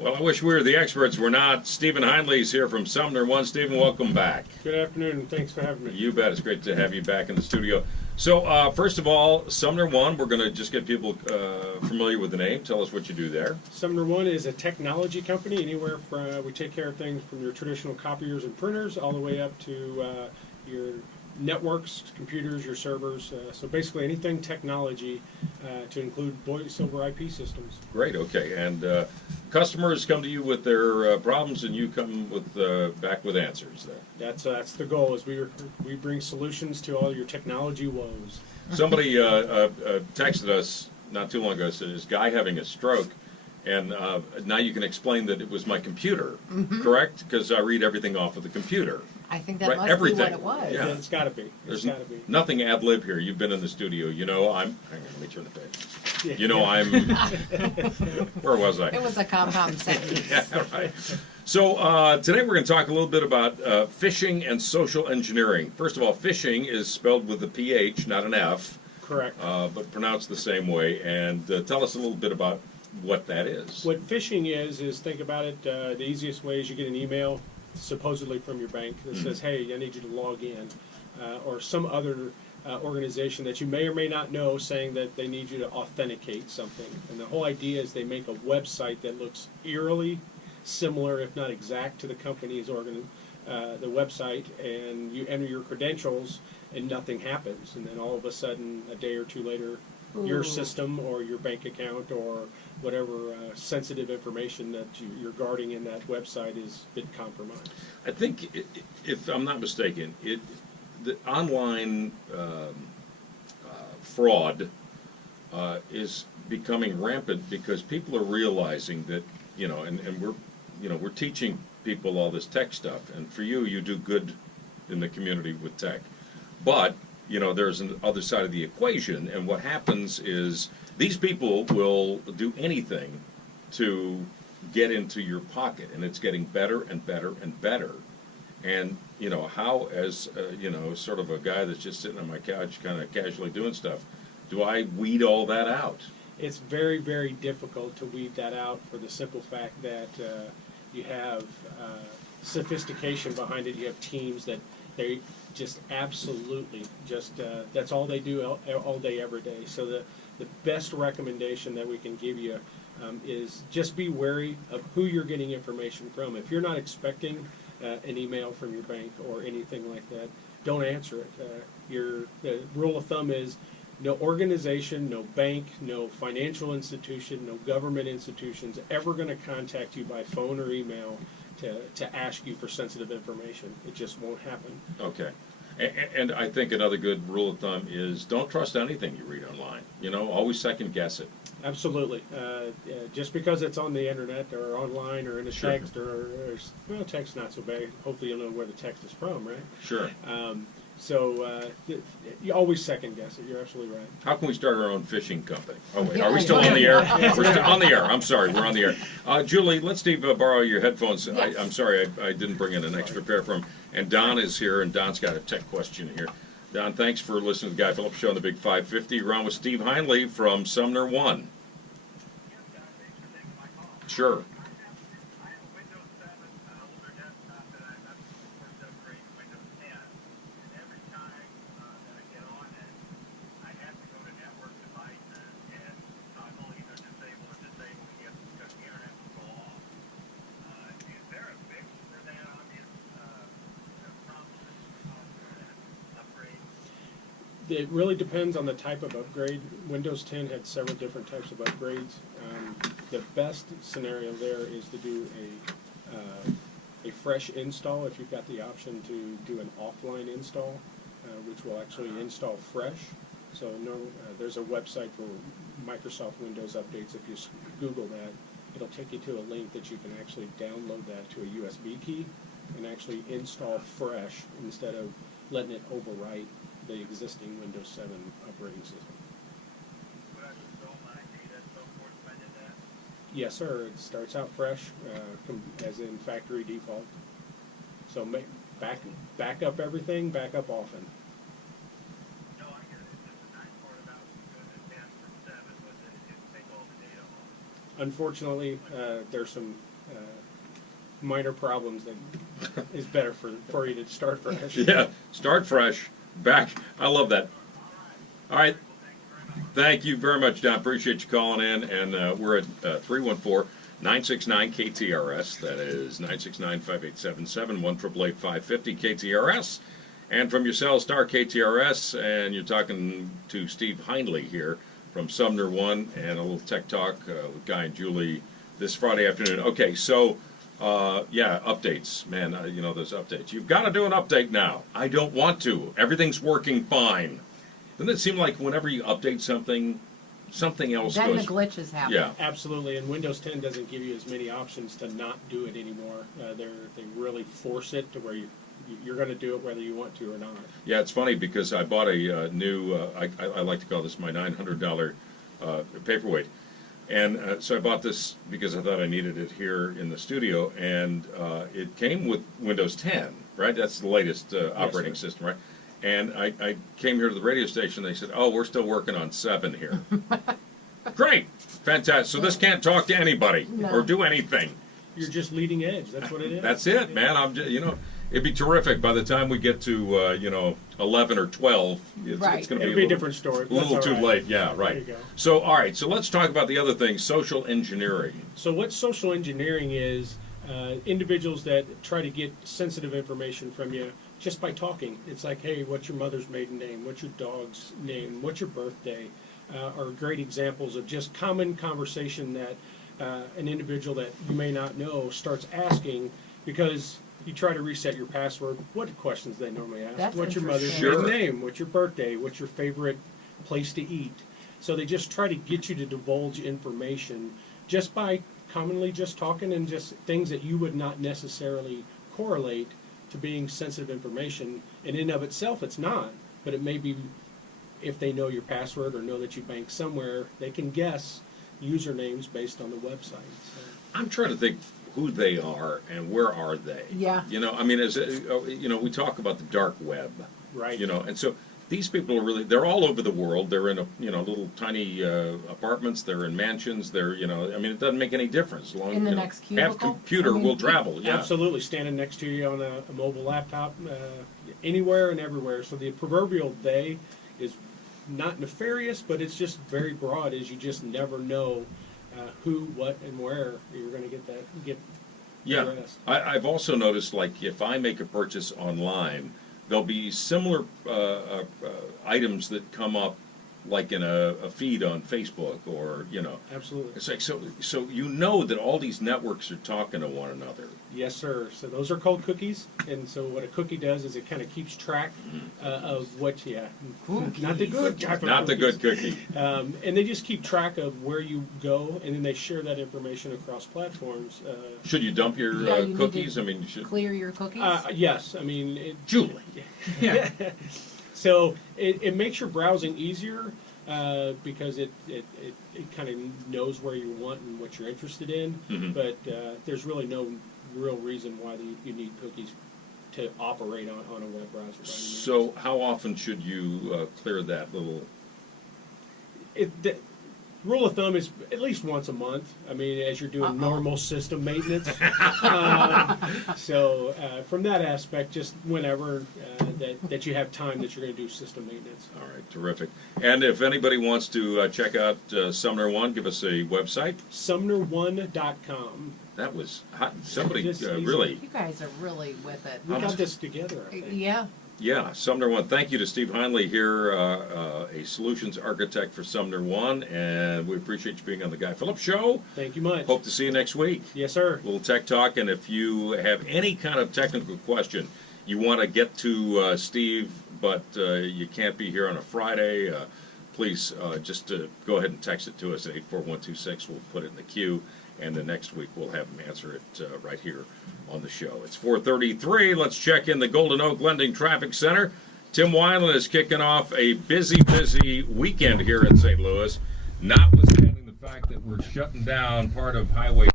Well, I wish we were the experts. We're not. Stephen Hindley's here from SumnerOne. Stephen, welcome back. Good afternoon, and thanks for having me. You bet. It's great to have you back in the studio. So, first of all, SumnerOne, we're going to just get people familiar with the name. Tell us what you do there. SumnerOne is a technology company. Anywhere from we take care of things from your traditional copiers and printers all the way up to your networks, computers, your servers. So basically anything technology to include voice over IP systems. Great. Okay. And customers come to you with their problems, and you come with back with answers there. That's the goal. Is we bring solutions to all your technology woes. Somebody texted us not too long ago. Said, "Is guy having a stroke?" And now you can explain that it was my computer, correct? Because I read everything off of the computer. I think that Right, must everything. be what it was. Yeah. It's got to be. There's It's got to be. nothing ad lib here. You've been in the studio. You know, hang on, let me turn the page. Yeah. You know, where was I? It was a compound sentence. Yeah, right. So today we're going to talk a little bit about phishing and social engineering. First of all, phishing is spelled with a PH, not an F. Correct. But pronounced the same way. And tell us a little bit about what that is. What phishing is think about it, the easiest way is you get an email supposedly from your bank that says, hey, I need you to log in, or some other organization that you may or may not know saying that they need you to authenticate something. And the whole idea is they make a website that looks eerily similar, if not exact, to the company's the website, and you enter your credentials and nothing happens. And then all of a sudden, a day or two later, your system or your bank account or whatever sensitive information that you're guarding in that website is been compromised. I think, if I'm not mistaken, the online fraud is becoming rampant because people are realizing that, and we're teaching people all this tech stuff, and for you do good in the community with tech, but there's an other side of the equation, and what happens is these people will do anything to get into your pocket, and it's getting better and better and better. And how, as sort of a guy that's just sitting on my couch, kind of casually doing stuff, do I weed all that out? It's very, very difficult to weed that out for the simple fact that you have sophistication behind it. You have teams that they just absolutely that's all they do all day, every day. So the best recommendation that we can give you is just be wary of who you're getting information from. If you're not expecting an email from your bank or anything like that, don't answer it. The rule of thumb is no organization, no bank, no financial institution, no government institutions ever going to contact you by phone or email to ask you for sensitive information. It just won't happen. Okay. And I think another good rule of thumb is don't trust anything you read online. Always second guess it. Absolutely. Just because it's on the internet or online or in a Sure. text well, text not so bad. Hopefully you'll know where the text is from, right? Sure. You always second guess it. You're absolutely right. How can we start our own phishing company? Oh, wait, are we still on the air? We're still on the air. I'm sorry, we're on the air. Julie, let Steve borrow your headphones. Yes. I'm sorry, I didn't bring in an extra pair for him. And Don is here, and Don's got a tech question here. Don, thanks for listening to the Guy Phillips Show on the Big 550. You're on with Steve Hindley from SumnerOne. Sure. It really depends on the type of upgrade. Windows 10 had several different types of upgrades. The best scenario there is to do a fresh install if you've got the option to do an offline install, which will actually install fresh. So there's a website for Microsoft Windows updates. If you Google that, it'll take you to a link that you can actually download that to a USB key and actually install fresh instead of letting it overwrite the existing Windows 7 operating system. Would I install my data so forth if I did that? Yes, sir. It starts out fresh, as in factory default. So back up everything, back up often. No, I get it. It's just the nice part about doing the 10 from 7 was that it didn't take all the data off. unfortunately, there's some minor problems that is better for you to start fresh. Yeah, start fresh. Back. I love that. All right. Thank you very much, Don. Appreciate you calling in. And we're at 314-969-KTRS. That is 969-5877, 1-888-550 KTRS. And from your cell, star KTRS. And you're talking to Steve Hindley here from SumnerOne and a little tech talk with Guy and Julie this Friday afternoon. Okay, so yeah, updates, man. You know those updates. You've got to do an update now. I don't want to. Everything's working fine. Doesn't it seem like whenever you update something, something else Then goes? the glitches happen. Yeah. Absolutely, and Windows 10 doesn't give you as many options to not do it anymore. They really force it to where you're going to do it whether you want to or not. Yeah, it's funny because I bought a new, I like to call this my $900 paperweight. And so I bought this because I thought I needed it here in the studio, and it came with Windows 10, right? That's the latest operating system, right? And I came here to the radio station, they said, oh, we're still working on 7 here. Great, fantastic. So this can't talk to anybody or do anything. You're just leading edge, that's what it is. That's it, man. I'm just, you know, it'd be terrific by the time we get to, you know, 11 or 12. It's Right. going to It'll be be a different story. a little That's too all right. late. Yeah, right. There you go. So, all right. So let's talk about the other thing, social engineering. So what social engineering is, individuals that try to get sensitive information from you just by talking. It's like, hey, what's your mother's maiden name? What's your dog's name? What's your birthday? Are great examples of just common conversation that an individual that you may not know starts asking because you try to reset your password. What questions they normally ask? That's What's your mother's interesting. maiden name? What's your birthday? What's your favorite place to eat? So they just try to get you to divulge information just by commonly just talking and just things that you would not necessarily correlate to being sensitive information. And in of itself, it's not. But it may be, if they know your password or know that you bank somewhere, they can guess usernames based on the website. So. I'm trying to think who they are and where are they. Yeah. You know, I mean, as you know, we talk about the dark web. Right. You know, and so these people are really, they're all over the world. They're in little tiny apartments. They're in mansions. They're, you know, I mean, it doesn't make any difference. Long, In the you know, next half cubicle? computer I mean, will travel. Yeah. Absolutely, standing next to you on a mobile laptop, anywhere and everywhere. So the proverbial they is not nefarious, but it's just very broad. As you just never know who, what, and where you're going to get Yeah, addressed. I've also noticed, like, if I make a purchase online, there'll be similar items that come up, like in a feed on Facebook, or, you know. Absolutely. It's like, so you know that all these networks are talking to one another. Yes, sir. So those are called cookies, and so what a cookie does is it kind of keeps track of what, not the good type of Not the cookies. good cookie. And they just keep track of where you go, and then they share that information across platforms. Should you dump your Yeah, you need cookies? to I mean, you should. Clear your cookies? Yes, I mean, Julie. Yeah. so it makes your browsing easier because it kind of knows where you want and what you're interested in. Mhm. But there's really no real reason why you need cookies to operate on a web browser. by any means. So how often should you clear that little? The rule of thumb is at least once a month. I mean, as you're doing normal system maintenance. So from that aspect, just whenever that you have time that you're going to do system maintenance. All right, terrific. And if anybody wants to check out SumnerOne, give us a website. SumnerOne.com. That was hot. Somebody Just easy. really. You guys are really with it. We got this together, I think. Yeah. Yeah, SumnerOne. Thank you to Steve Hindley here, a solutions architect for SumnerOne, and we appreciate you being on the Guy Phillips Show. Thank you much. Hope to see you next week. Yes, sir. A little tech talk, and if you have any kind of technical question you want to get to Steve, but you can't be here on a Friday, please just go ahead and text it to us at 84126. We'll put it in the queue, and the next week we'll have him answer it right here on the show. It's 4:33. Let's check in the Golden Oak Lending Traffic Center. Tim Wineland is kicking off a busy weekend here in St. Louis, notwithstanding the fact that we're shutting down part of Highway